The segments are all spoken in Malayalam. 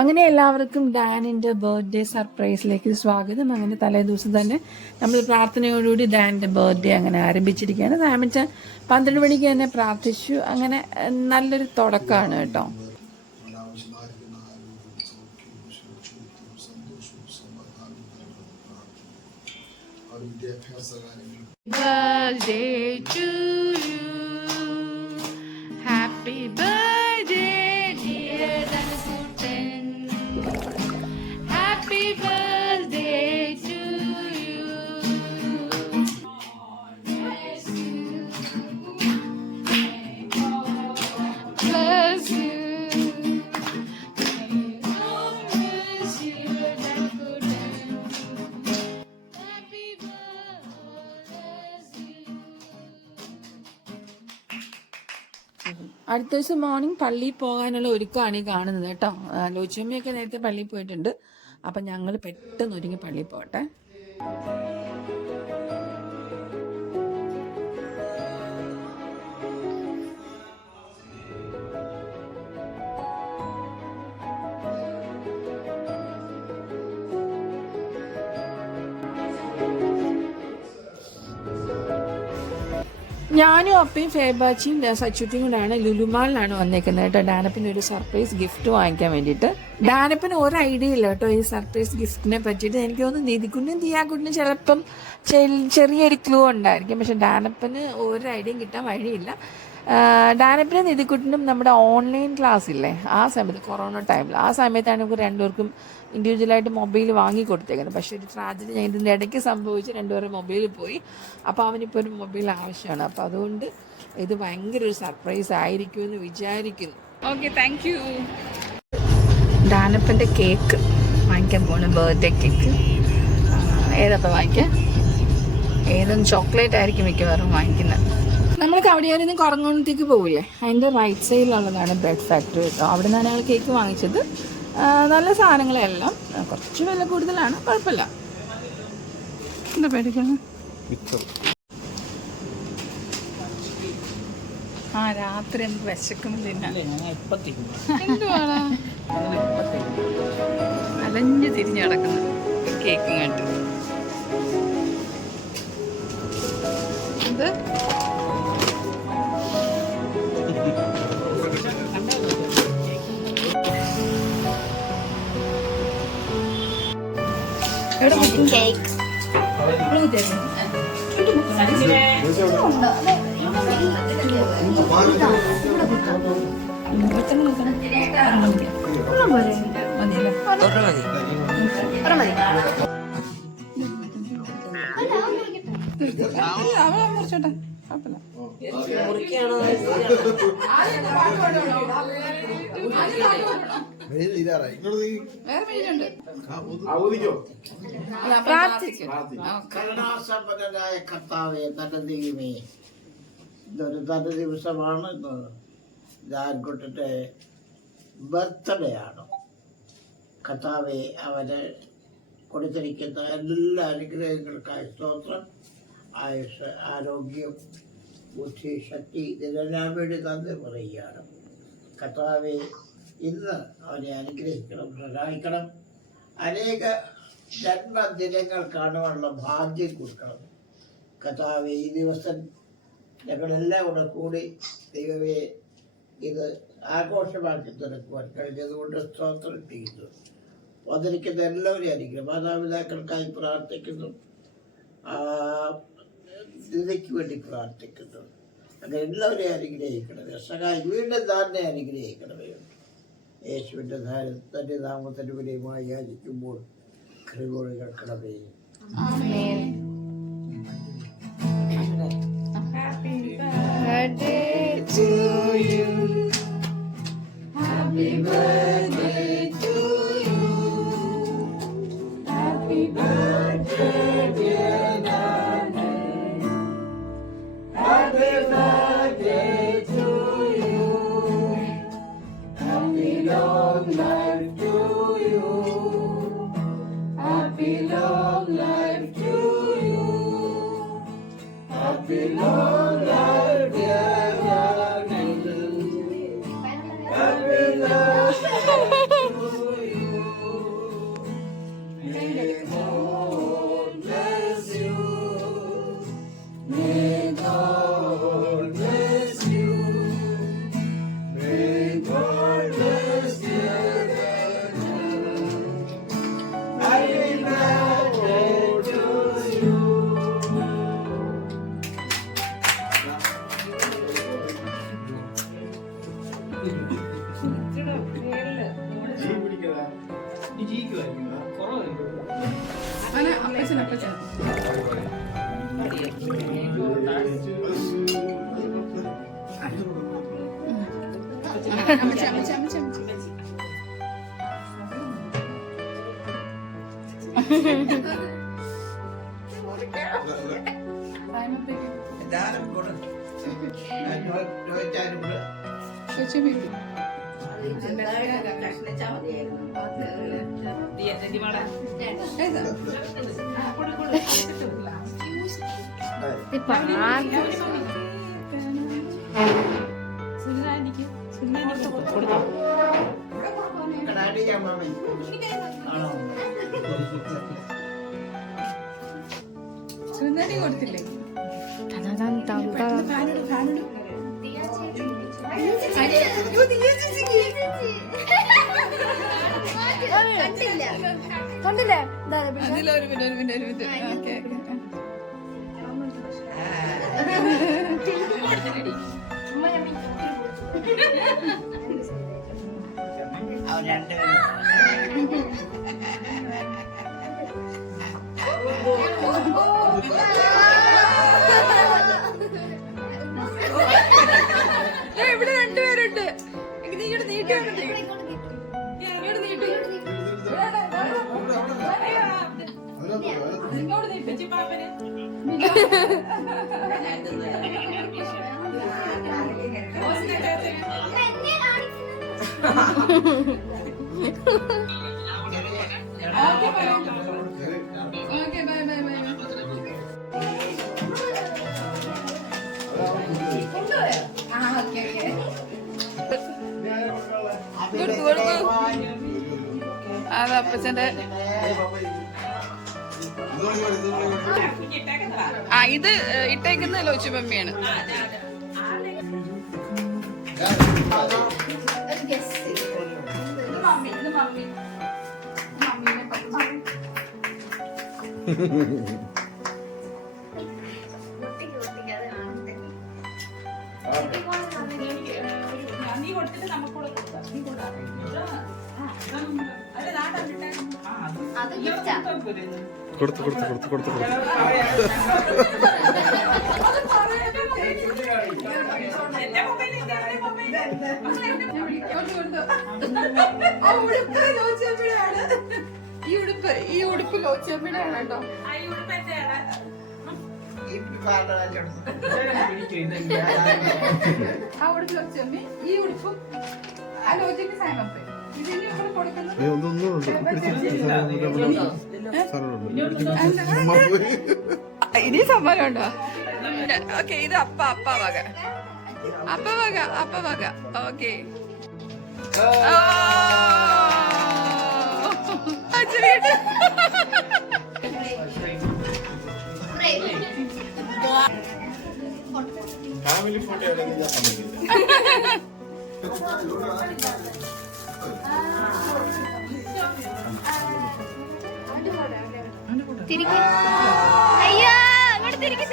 അങ്ങനെ എല്ലാവർക്കും ഡാനിൻ്റെ ബർത്ത്ഡേ സർപ്രൈസിലേക്ക് സ്വാഗതം. അങ്ങനെ തലേ ദിവസം തന്നെ നമ്മൾ പ്രാർത്ഥനയോടുകൂടി ഡാനിൻ്റെ ബർത്ത്ഡേ അങ്ങനെ ആരംഭിച്ചിരിക്കുകയാണ്. സാമിച്ച 12 മണിക്ക് തന്നെ പ്രാർത്ഥിച്ചു. അങ്ങനെ നല്ലൊരു തുടക്കമാണ് കേട്ടോ. Birthday to you. Happy birthday, dear Dhanasuten. Happy birthday to you. Bless you. Bless you. Bless you, Dhanasuten. Happy അടുത്ത ദിവസം മോർണിംഗ് പള്ളിയിൽ പോകാനുള്ള ഒരുക്കമാണ് ഈ കാണുന്നത് കേട്ടോ. ലോച്ചമ്മയൊക്കെ നേരത്തെ പള്ളിയിൽ പോയിട്ടുണ്ട്. അപ്പം ഞങ്ങൾ പെട്ടെന്ന് ഒരുങ്ങി പള്ളിയിൽ പോകട്ടെ. ഞാനും അപ്പയും ഫേബാച്ചിയും സച്ചുട്ടിയും കൂടെയാണ് ലുലുമാളിലാണ് വന്നേക്കുന്നത് കേട്ടോ. ഡാനപ്പിന് ഒരു സർപ്രൈസ് ഗിഫ്റ്റ് വാങ്ങിക്കാൻ വേണ്ടിയിട്ട്. ഡാനപ്പിന് ഒരു ഐഡിയ ഇല്ല കേട്ടോ ഈ സർപ്രൈസ് ഗിഫ്റ്റിനെ പറ്റിയിട്ട്. എനിക്ക് തോന്നുന്നു നിധിക്കുട്ടിനും ദിയാക്കുട്ടിനും ചിലപ്പം ചെറിയൊരു ക്ലൂ ഉണ്ടായിരിക്കും. പക്ഷെ ഡാനപ്പിന് ഒരു ഐഡിയയും കിട്ടാൻ വഴിയില്ല. ഡാനപ്പിനും നിധിക്കുട്ടിനും നമ്മുടെ ഓൺലൈൻ ക്ലാസ് ഇല്ലേ, ആ സമയത്ത് കൊറോണ ടൈമിൽ ആ സമയത്താണ് നമുക്ക് രണ്ടുപേർക്കും ഇൻഡിവിജ്വലായിട്ട് മൊബൈൽ വാങ്ങി കൊടുത്തേക്കുന്നത്. പക്ഷേ ഒരു ട്രാജഡി ഞാൻ ഇതിൻ്റെ ഇടയ്ക്ക് സംഭവിച്ച് രണ്ടുപേരും മൊബൈലിൽ പോയി. അപ്പോൾ അവനിപ്പോൾ ഒരു മൊബൈൽ ആവശ്യമാണ്. അപ്പോൾ അതുകൊണ്ട് ഇത് ഭയങ്കര ഒരു സർപ്രൈസ് ആയിരിക്കുമെന്ന് വിചാരിക്കുന്നു. Okay, thank you. ഡാനപ്പൻ്റെ കേക്ക് വാങ്ങിക്കാൻ പോകണം, ബർത്ത്ഡേ കേക്ക്. ഏതപ്പം വാങ്ങിക്കാം? ഏതും ചോക്ലേറ്റ് ആയിരിക്കും മിക്കവാറും വാങ്ങിക്കുന്നത്. നമ്മൾ കവടിയാറിൽ നിന്ന് കുറങ്ങോണത്തേക്ക് പോകില്ലേ, അതിൻ്റെ റൈറ്റ് സൈഡിലുള്ളതാണ് ബ്രെഡ് ഫാക്ടറി കേട്ടോ. അവിടെ നിന്നാണ് ഞങ്ങൾ കേക്ക് വാങ്ങിച്ചത്. നല്ല സാധനങ്ങളെല്ലാം കുറച്ച് വില കൂടുതലാണ്, കുഴപ്പമില്ല. എന്താ പേടിക്കണം? ആ രാത്രി നമുക്ക് വിശക്കുമ്പോൾ തിന്നാൻ എന്തുവാണ് അലഞ്ഞ് തിരിഞ്ഞ് കിടക്കുന്നു കേക്കും കണ്ട്. എന്ത് കേക്ക് മുറിച്ചോട്ടെ, കരുണാസമ്പന്നനായ കർത്താവേ, നല്ല ദൈവമേ, ഇതൊരു നല്ല ദിവസമാണ്. ഇന്ന് ജാൻകുട്ടൻ്റെ ബർത്ത്ഡേ ആണ്. കർത്താവെ, അവന് കൊടുത്തിരിക്കുന്ന എല്ലാ അനുഗ്രഹങ്ങൾക്കായി സ്തോത്രം. ആയുസ്, ആരോഗ്യം, ബുദ്ധി, ശക്തി, ഇതിനെല്ലാം വേണ്ടി നന്ദി പറയുകയാണ്. കർത്താവെ, ഇന്ന് അവനെ അനുഗ്രഹിക്കണം, സഹായിക്കണം. അനേക ജന്മദിനങ്ങൾ കാണുവാനുള്ള ഭാഗ്യം കൊടുക്കണം. കർത്താവെ, ഈ ദിവസം ഞങ്ങളെല്ലാം കൂടെ കൂടി ദൈവമേ ഇത് ആഘോഷമാക്കി തുറക്കുവാൻ കഴിഞ്ഞതുകൊണ്ട് സ്തോത്രം ചെയ്യുന്നു. വന്നിരിക്കുന്ന എല്ലാവരെയും അനുഗ്രഹം. മാതാപിതാക്കൾക്കായി പ്രാർത്ഥിക്കുന്നു, ഇതിക്ക് വേണ്ടി പ്രാർത്ഥിക്കുന്നു. അങ്ങനെ എല്ലാവരെയും അനുഗ്രഹിക്കണമേ. സഹായി വീണ്ടും തന്നെ അനുഗ്രഹിക്കണമേ. യേശുവിൻ്റെ തൻ്റെ നാമത്തിൻ്റെ വിലയുമായി യാചിക്കുമ്പോൾ കൃപയോടെ കേൾക്കണമേ. Happy birthday to you. Happy birthday to you. Happy birthday, dear Nana. Happy birthday to you. Happy long life to you. Happy long life to you. Happy long life, dear Nana. Happy long life to you. എല്ലാവരും കൂടെ ചോദിച്ചാലും കൂടെ കൊടുത്തില്ലേ കണ്ടില്ലേ ഒരു മിനിറ്റ് ഓക്കെ അവർ രണ്ടുപേരും ഇവിടെ രണ്ടുപേരുണ്ട് നീ ഇങ്ങോട്ട് നീട്ടി ഇങ്ങോട്ട് നീട്ടി പാപ്പന് ഓക്കെ ബൈ ബൈ ബൈ അത് അപ്പച്ചന്റെ ഇത് ഇട്ടേക്കുന്ന ലോച്ചു മമ്മിയാണ് കൊടുത്തു ഈ ഉടുപ്പ് ലോച്ചമ്മയുടെ ആണ് കേട്ടോ ആ ഉടുപ്പ് ലോച്ചമ്മി ഈ ഉടുപ്പും ആ ലോച്ചമ്മി സാമപ്പേ ഇതിന് ഇവിടെ കൊടുക്കുന്നത് ഇനി സമ്മാനം ഉണ്ടോ ഓക്കെ ഇത് അപ്പ വക ഓക്കെ ഫാമിലി ഫോട്ടോ തിരികെ അയ്യോ അങ്ങോട്ട് തിരികെ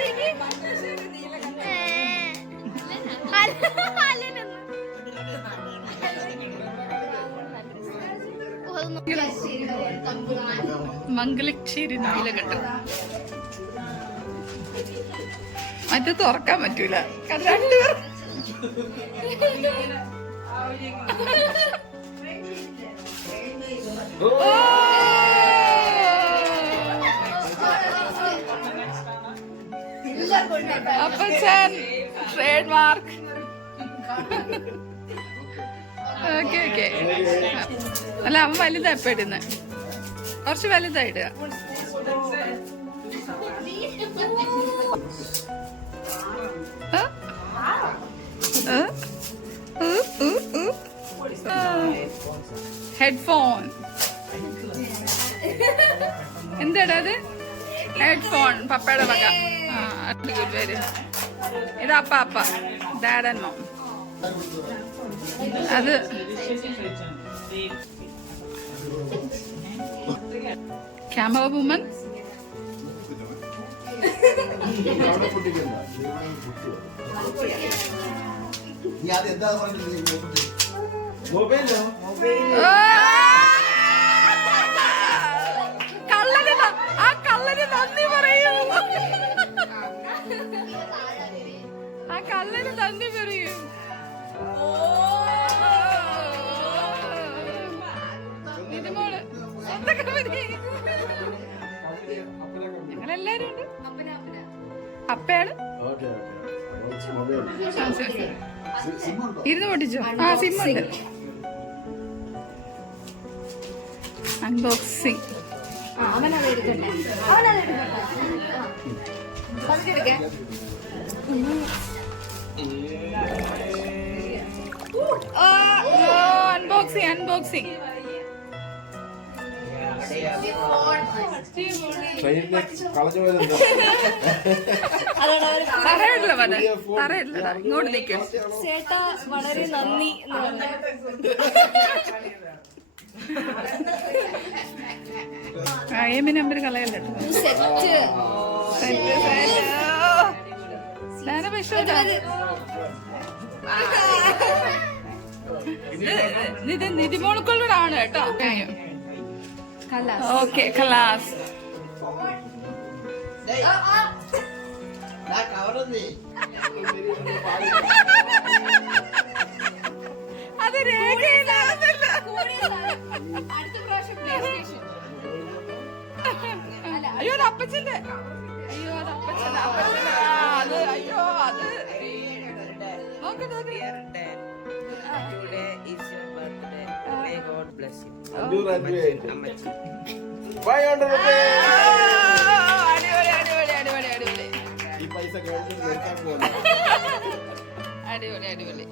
മംഗലശ്ശേരി നീലകണ്ഠൻ അത് തുറക്കാൻ പറ്റൂല രണ്ടുപേർ അപ്പച്ചൻ ട്രേഡ് മാർക്ക് ഓക്കെ ഓക്കെ അല്ല അവൻ വലുതാ ഇപ്പൊ ഇടുന്നത് കുറച്ച് വലുതായിടുക ഹെഡ്ഫോൺ എന്താടാ അത് ഹെഡ്ഫോൺ പപ്പയുടെ വക പേര് ഇത് അപ്പ ഡാഡ് ആൻഡ് മോം അത് ക്യാമറ വുമൻ മൊബൈലോ നിതിമോള് ഞങ്ങളെല്ലാരും ഉണ്ട്. അപ്പയാണ് ഇരുന്ന് പൊട്ടിച്ചോ? ആ സിമ്മുണ്ട്. അൺബോക്സിങ്. അവനത് എടുക്കട്ടെ. പതുക്കെ അൺബോക്സിങ്. തറയില്ല, ഇങ്ങോട്ട് നിൽക്കും. ചേട്ടാ വളരെ നന്ദി എന്ന് പറഞ്ഞു. നമ്പർ കളയല്ലോ. ഇത് നിതിമോൾക്കുള്ളതാണ് കേട്ടോ. ഓക്കെ കലാസ്. അത് രേഖയില്ല. അയ്യോ അത് അപ്പച്ചന്റെ. അത് അയ്യോ അത് Today is your birthday. May God bless you. അമ്മച്ചി. അടിപൊളി.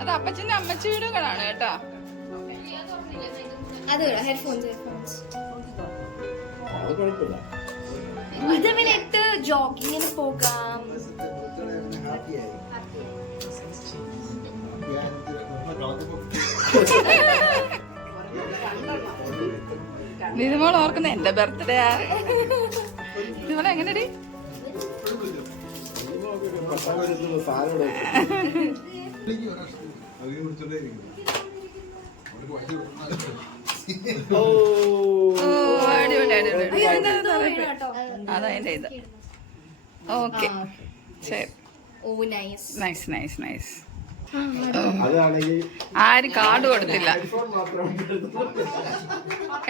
അത് അപ്പച്ചന്റെ അമ്മച്ചി വീടുകളാണ് കേട്ടോ. അത് ഹെഡ്ഫോൺസ് ഇട്ട് ജോഗിങ്ങിന് പോകാം. നിതിമോൾ ഓർക്കുന്ന എന്റെ ബർത്ത്ഡേ. നിതിമോളെ എങ്ങനെടി? അതതിന്റെ ഇത്. ഓക്കെ ശരി. നൈസ്. ആരും കാർഡ് കൊടുത്തില്ല.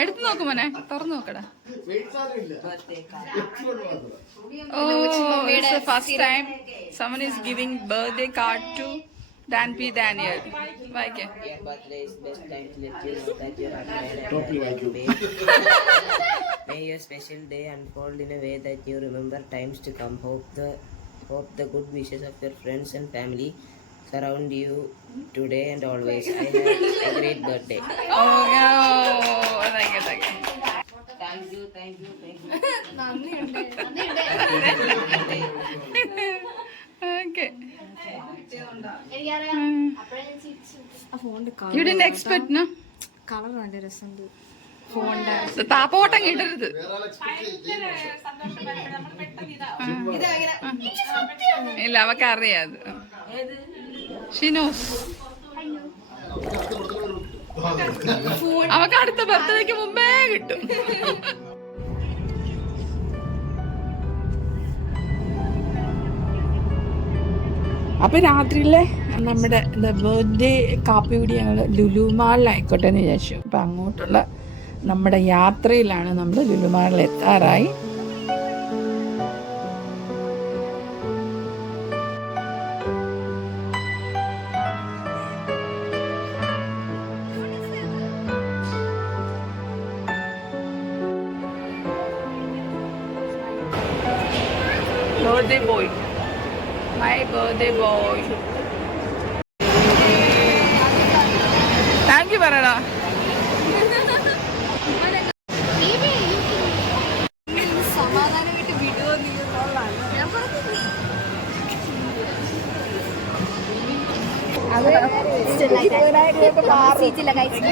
എടുത്തു നോക്കുമോനെ, തുറന്നു നോക്കടാ. First time someone is giving birthday card to Dan P. Daniel. വായിക്കേ. Your birthday is best time to let you know that you are admired and Totally like you. May your special day unfold in a way that you remember times to come. Hope the good wishes of your friends and family surround you today and always. I had a great birthday. Thank you. നന്ദിയുണ്ട്. Okay. എനിക്കറിയാം. അപ്പഴേ ഞാൻ ചിരിച്ചു. ആ ഫോണിന്റെ You didn't expect, no? Colour നല്ല രസമുണ്ട്. ഫോണിന്റെ താപ്പോട്ടം കിട്ടരുത്. ഇല്ല അവക്ക് അറിയാത്. ഷിനോസ് അവക്ക് അടുത്ത ബർത്ത്ഡേക്ക് മുമ്പേ കിട്ടും. അപ്പൊ രാത്രിയിലെ നമ്മുടെ ബർത്ത്ഡേ കാപ്പി കൂടി ഞങ്ങൾ ലുലു മാളിലായിക്കോട്ടെ എന്ന് വിചാരിച്ചു. അപ്പൊ അങ്ങോട്ടുള്ള നമ്മുടെ യാത്രയിലാണ്. നമ്മൾ ലുലു മാളിൽ എത്താറായി. Birthday boy. My birthday boy. Thank you, Barada. സമാധാനമായിട്ട് വിടുവോ നീ? ഞാൻ പറഞ്ഞു സീറ്റില്ല കഴിച്ചില്ല.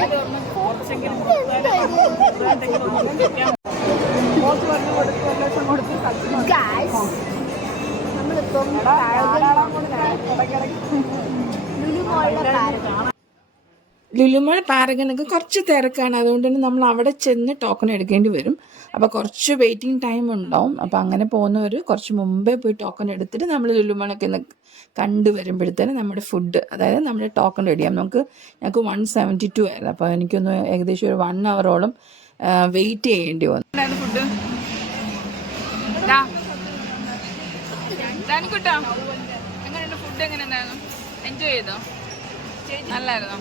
ലുലുമാൾ പാരഗണൊക്കെ കുറച്ച് തിരക്കാണ്, അതുകൊണ്ട് തന്നെ നമ്മൾ അവിടെ ചെന്ന് ടോക്കൺ എടുക്കേണ്ടി വരും. അപ്പോൾ കുറച്ച് വെയിറ്റിംഗ് ടൈം ഉണ്ടാവും. അപ്പോൾ അങ്ങനെ പോകുന്നവർ കുറച്ച് മുമ്പേ പോയി ടോക്കൺ എടുത്തിട്ട് നമ്മൾ ലുലുമാളൊക്കെ ഒന്ന് കണ്ടു വരുമ്പോഴത്തേനും നമ്മുടെ ഫുഡ്, അതായത് നമ്മുടെ ടോക്കൺ റെഡിയാകും. ഞങ്ങൾക്ക് 172 ആയിരുന്നു. അപ്പോൾ എനിക്കൊന്ന് ഏകദേശം ഒരു 1 ഹവറോളം വെയിറ്റ് ചെയ്യേണ്ടി വന്നു. ഫുഡ് എങ്ങനെയുണ്ട്? ഫുഡ് എങ്ങനെയുണ്ടായിരുന്നു? എൻജോയ് ചെയ്തോ? നല്ലായിരുന്നോ?